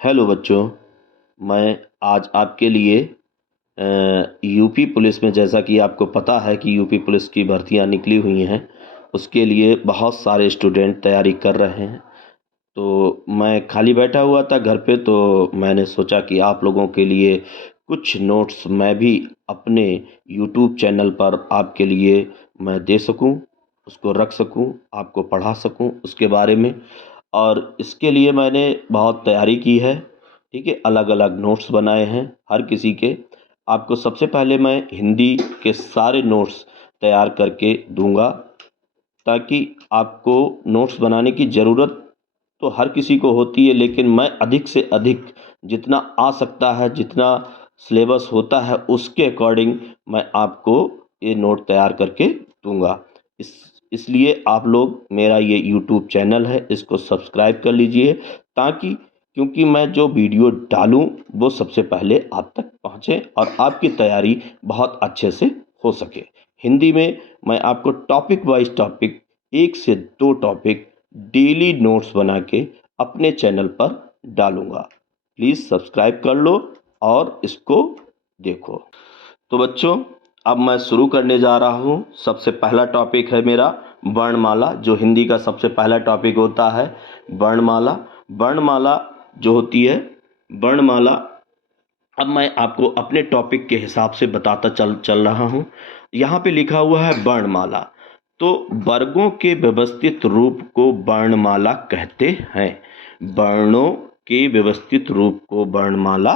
Hello बच्चों, मैं आज आपके लिए यूपी पुलिस में, जैसा कि आपको पता है कि यूपी पुलिस की भर्तियां निकली हुई हैं, उसके लिए बहुत सारे स्टूडेंट तैयारी कर रहे हैं। तो मैं खाली बैठा हुआ था घर पे, तो मैंने सोचा कि आप लोगों के लिए कुछ नोट्स मैं भी अपने यूट्यूब चैनल पर आपके लिए मैं दे सकूं, उसको रख सकूं, आपको पढ़ा सकूं उसके बारे में। और इसके लिए मैंने बहुत तैयारी की है। ठीक है, अलग अलग नोट्स बनाए हैं हर किसी के। आपको सबसे पहले मैं हिंदी के सारे नोट्स तैयार करके दूंगा, ताकि आपको नोट्स बनाने की ज़रूरत तो हर किसी को होती है, लेकिन मैं अधिक से अधिक जितना आ सकता है, जितना सिलेबस होता है, उसके अकॉर्डिंग मैं आपको ये नोट तैयार करके दूंगा। इस इसलिए आप लोग, मेरा ये यूट्यूब चैनल है, इसको सब्सक्राइब कर लीजिए, ताकि क्योंकि मैं जो वीडियो डालूं वो सबसे पहले आप तक पहुंचे और आपकी तैयारी बहुत अच्छे से हो सके। हिंदी में मैं आपको टॉपिक वाइज टॉपिक, 1 से 2 टॉपिक डेली नोट्स बना के अपने चैनल पर डालूंगा। प्लीज़ सब्सक्राइब कर लो और इसको देखो। तो बच्चों, अब मैं शुरू करने जा रहा हूँ। सबसे पहला टॉपिक है मेरा वर्णमाला, जो हिंदी का सबसे पहला टॉपिक होता है वर्णमाला। वर्णमाला जो होती है, वर्णमाला, अब मैं आपको अपने टॉपिक के हिसाब से बताता चल रहा हूँ। यहाँ पे लिखा हुआ है वर्णमाला। तो वर्गों के व्यवस्थित रूप को वर्णमाला कहते हैं। वर्णों के व्यवस्थित रूप को वर्णमाला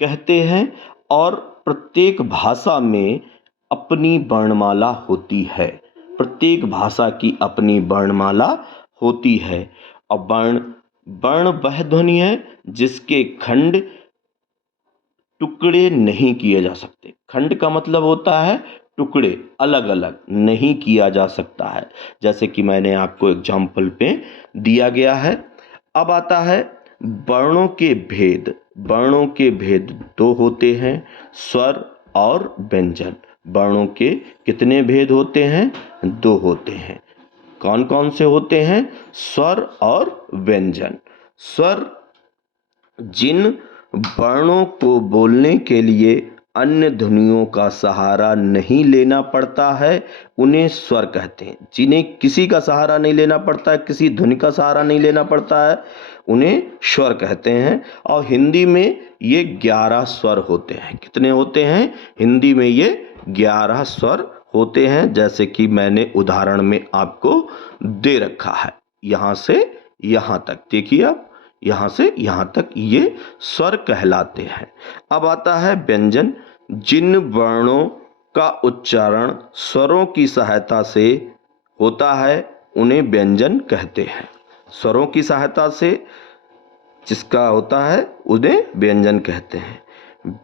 कहते हैं। और प्रत्येक भाषा में अपनी वर्णमाला होती है। प्रत्येक भाषा की अपनी वर्णमाला होती है। और वर्ण वर्ण वह ध्वनि है जिसके खंड टुकड़े नहीं किए जा सकते। खंड का मतलब होता है टुकड़े, अलग अलग नहीं किया जा सकता है, जैसे कि मैंने आपको एग्जाम्पल पे दिया गया है। अब आता है वर्णों के भेद। वर्णों के भेद दो होते हैं, स्वर और व्यंजन। वर्णों के कितने भेद होते हैं? दो होते हैं। कौन कौन से होते हैं? स्वर और व्यंजन। स्वर जिन वर्णों को बोलने के लिए अन्य ध्वनियों का सहारा नहीं लेना पड़ता है, उन्हें स्वर कहते हैं। जिन्हें किसी का सहारा नहीं लेना पड़ता है, किसी ध्वनि का सहारा नहीं लेना पड़ता है, उन्हें स्वर कहते हैं। और हिंदी में ये 11 स्वर होते हैं। कितने होते हैं? हिंदी में ये 11 स्वर होते हैं, जैसे कि मैंने उदाहरण में आपको दे रखा है। यहाँ से यहाँ तक देखिए आप, यहाँ से यहाँ तक ये स्वर कहलाते हैं। अब आता है व्यंजन। जिन वर्णों का उच्चारण स्वरों की सहायता से होता है, उन्हें व्यंजन कहते हैं। स्वरों की सहायता से जिसका होता है, उन्हें व्यंजन कहते हैं।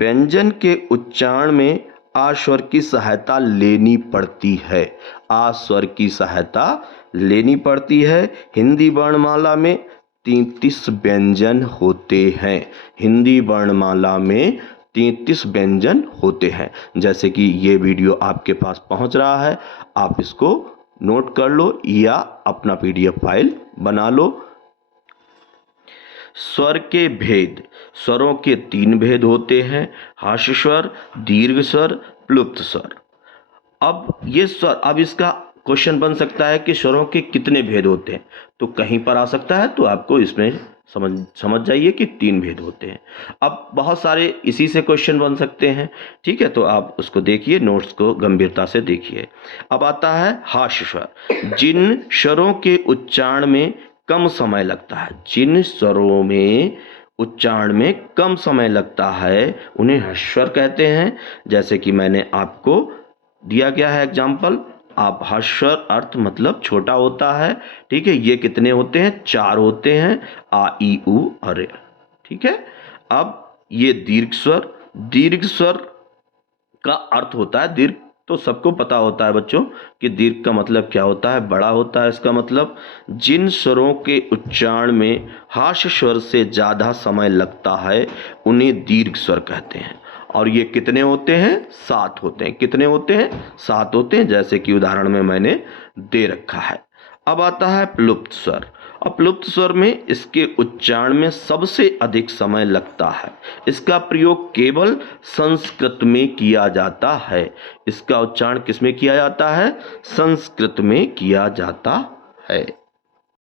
व्यंजन के उच्चारण में आ स्वर की सहायता लेनी पड़ती है। आ स्वर की सहायता लेनी पड़ती है। हिंदी वर्णमाला में 33 व्यंजन होते हैं। हिंदी वर्णमाला में 33 व्यंजन होते हैं। जैसे कि ये वीडियो आपके पास पहुंच रहा है, आप इसको नोट कर लो या अपना PDF फाइल बना लो। स्वर के भेद। स्वरों के 3 भेद होते हैं, हास्य स्वर, दीर्घ स्वर, प्लुप्त स्वर। अब ये स्वर, अब इसका क्वेश्चन बन सकता है कि स्वरों के कितने भेद होते हैं, तो कहीं पर आ सकता है, तो आपको इसमें समझ जाइए कि 3 भेद होते हैं। अब बहुत सारे इसी से क्वेश्चन बन सकते हैं। ठीक है, तो आप उसको देखिए, नोट्स को गंभीरता से देखिए। अब आता है हास्य स्वर। जिन स्वरों के उच्चारण में कम समय लगता है, जिन स्वरों में उच्चारण में कम समय लगता है, उन्हें हास्य स्वर कहते हैं। जैसे कि मैंने आपको दिया गया है एग्जाम्पल। आप हास्य अर्थ मतलब छोटा होता है। ठीक है, ये कितने होते हैं? 4 होते हैं, आ ई उ और ए। ठीक है। अब ये दीर्घ स्वर। दीर्घ स्वर का अर्थ होता है, दीर्घ तो सबको पता होता है बच्चों कि दीर्घ का मतलब क्या होता है, बड़ा होता है। इसका मतलब जिन स्वरों के उच्चारण में हास्य स्वर से ज्यादा समय लगता है, उन्हें दीर्घ स्वर कहते हैं। और ये कितने होते हैं? 7 होते हैं। कितने होते हैं? 7 होते हैं, जैसे कि उदाहरण में मैंने दे रखा है। अब आता है प्लुप्त स्वर। अपलुप्त स्वर में इसके उच्चारण में सबसे अधिक समय लगता है। इसका प्रयोग केवल संस्कृत में किया जाता है। इसका उच्चारण किस में किया जाता है? संस्कृत में किया जाता है।